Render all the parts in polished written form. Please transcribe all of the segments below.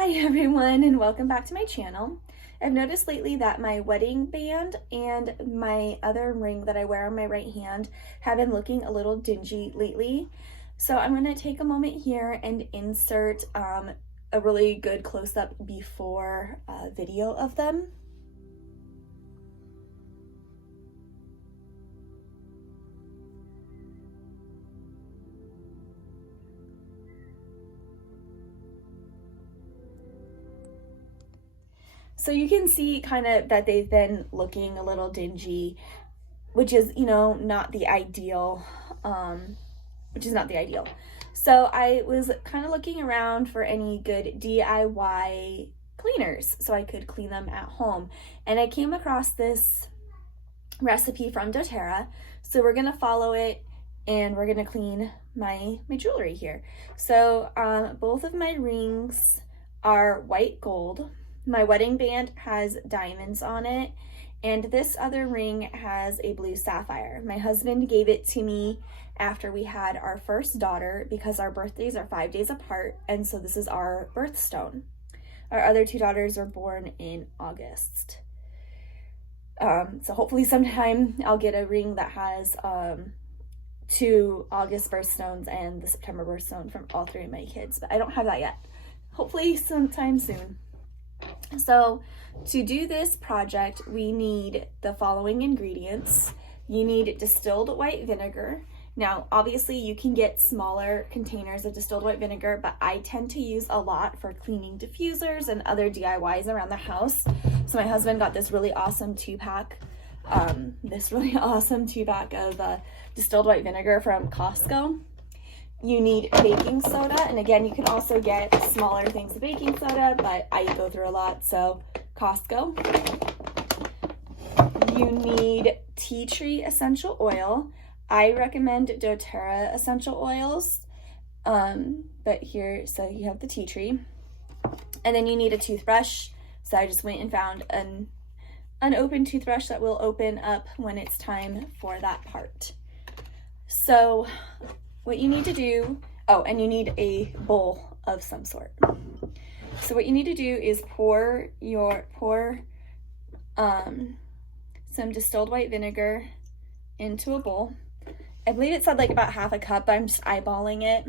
Hi everyone, and welcome back to my channel. I've noticed lately that my wedding band and my other ring that I wear on my right hand have been looking a little dingy lately. So I'm going to take a moment here and insert a really good close-up before video of them. So you can see kind of that they've been looking a little dingy, which is, not the ideal, So I was kind of looking around for any good DIY cleaners so I could clean them at home. And I came across this recipe from doTERRA. So we're gonna follow it and we're gonna clean my jewelry here. So both of my rings are white gold. My wedding band has diamonds on it, and this other ring has a blue sapphire. My husband gave it to me after we had our first daughter because our birthdays are 5 days apart, and so this is our birthstone. Our other two daughters were born in August. So hopefully sometime I'll get a ring that has 2 August birthstones and the September birthstone from all 3 of my kids, but I don't have that yet. Hopefully sometime soon. So to do this project, we need the following ingredients. You need distilled white vinegar. Now, obviously you can get smaller containers of distilled white vinegar, but I tend to use a lot for cleaning diffusers and other DIYs around the house. So my husband got this really awesome 2-pack, of distilled white vinegar from Costco. You need baking soda, and again, you can also get smaller things of baking soda, but I go through a lot, so Costco. You need tea tree essential oil. I recommend doTERRA essential oils, but here, so you have the tea tree. And then you need a toothbrush. So I just went and found an unopened toothbrush that will open up when it's time for that part. So what you need to do, and you need a bowl of some sort. So what you need to do is pour some distilled white vinegar into a bowl. I believe it said like about half a cup, but I'm just eyeballing it.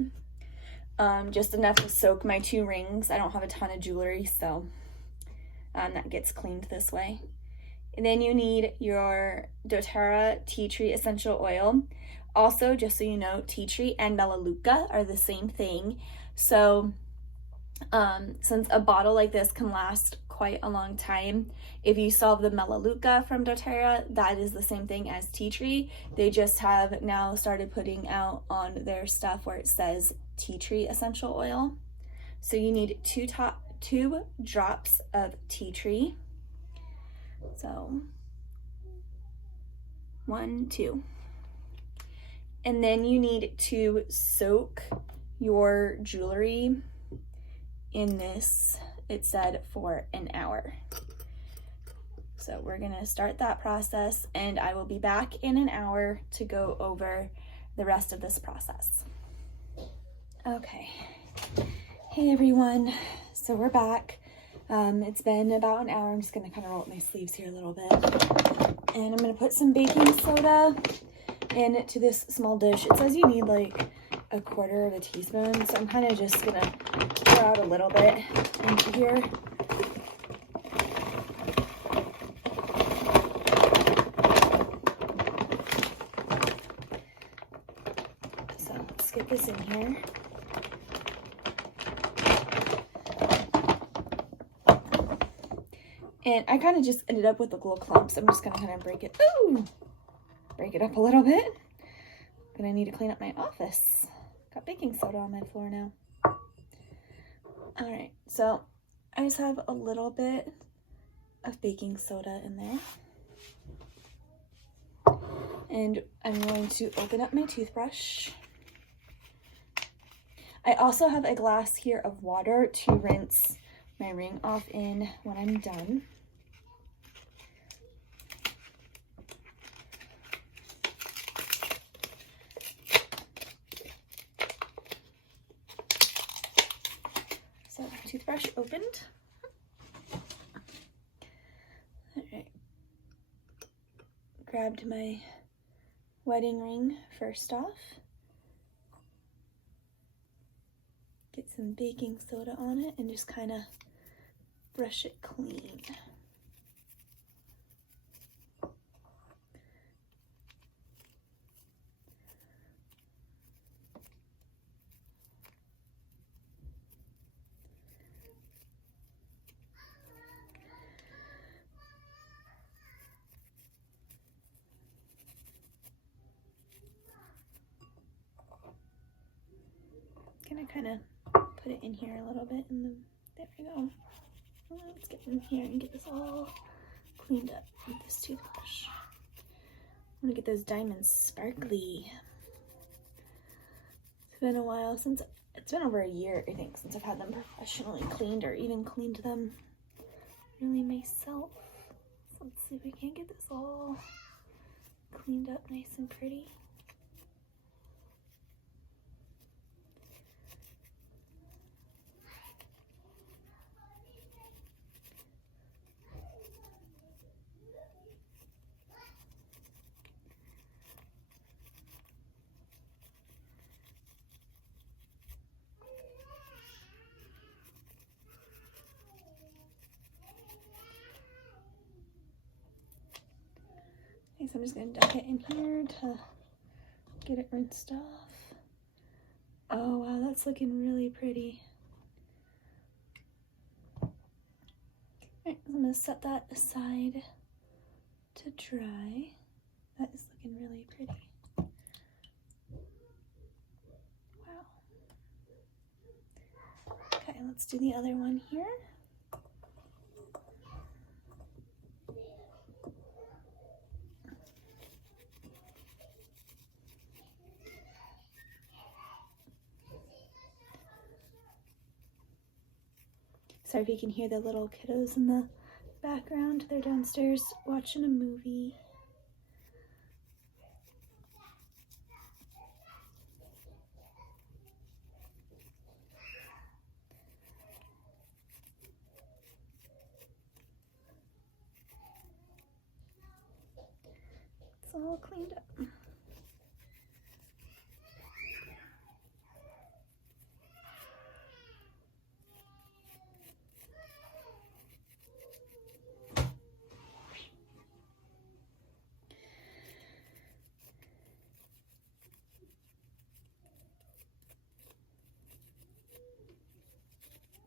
Just enough to soak my 2 rings. I don't have a ton of jewelry, so that gets cleaned this way. And then you need your doTERRA tea tree essential oil. Also, just so you know, tea tree and melaleuca are the same thing. So since a bottle like this can last quite a long time, if you still have the melaleuca from doTERRA, that is the same thing as tea tree. They just have now started putting out on their stuff where it says tea tree essential oil. So you need 2 drops of tea tree. So 1, 2. And then you need to soak your jewelry in this, it said, for an hour. So we're gonna start that process, and I will be back in an hour to go over the rest of this process. Okay, hey everyone, so we're back. It's been about an hour. I'm just gonna kind of roll up my sleeves here a little bit. And I'm gonna put some baking soda into this small dish. It says you need like 1/4 teaspoon, so I'm kind of just gonna pour out a little bit into here. So let's get this in here. And I kind of just ended up with the little clumps. I'm just gonna kind of break it up a little bit. Gonna need to clean up my office. Got baking soda on my floor now. All right, so I just have a little bit of baking soda in there. And I'm going to open up my toothbrush. I also have a glass here of water to rinse my ring off in when I'm done. So toothbrush opened. All right. Grabbed my wedding ring first off. Get some baking soda on it and just kind of brush it clean. Gonna kind of put it in here a little bit, and then there we go. Let's get in here and get this all cleaned up with this toothbrush. I'm gonna get those diamonds sparkly. It's been a while since, it's been over a year, I think, since I've had them professionally cleaned or even cleaned them really myself. So let's see if we can get this all cleaned up nice and pretty. So I'm just going to dunk it in here to get it rinsed off. Oh wow, that's looking really pretty. Alright, I'm going to set that aside to dry. That is looking really pretty. Wow. Okay, let's do the other one here. Sorry if you can hear the little kiddos in the background. They're downstairs watching a movie. It's all cleaned up.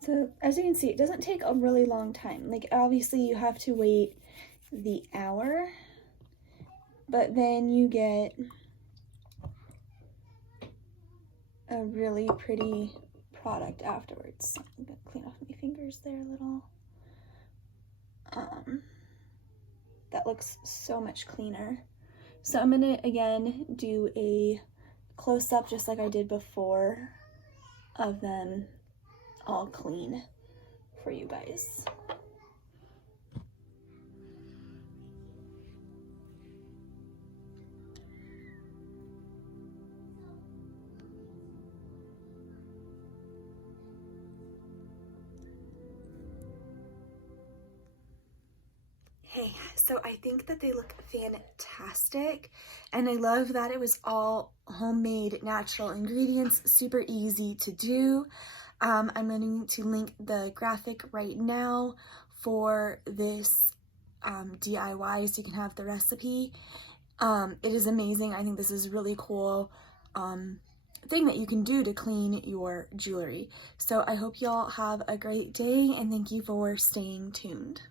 So as you can see, it doesn't take a really long time. Like obviously you have to wait the hour, but then you get a really pretty product afterwards. I'm gonna clean off my fingers there a little. That looks so much cleaner. So I'm gonna again do a close-up just like I did before of them all clean for you guys. Hey, so I think that they look fantastic, and I love that it was all homemade natural ingredients, super easy to do. I'm going to link the graphic right now for this DIY so you can have the recipe. It is amazing. I think this is really cool thing that you can do to clean your jewelry. So I hope y'all have a great day, and thank you for staying tuned.